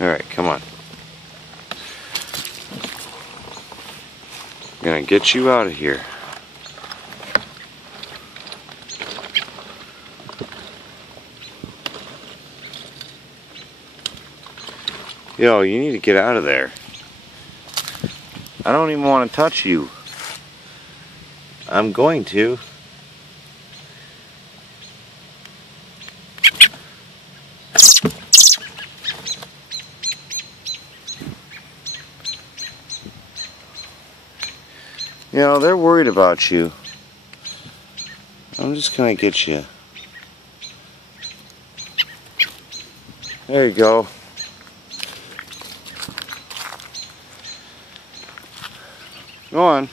Alright, come on. I'm gonna get you out of here. Yo, you need to get out of there. I don't even want to touch you. I'm going to. You know, they're worried about you. I'm just gonna get you. There you go. Go on.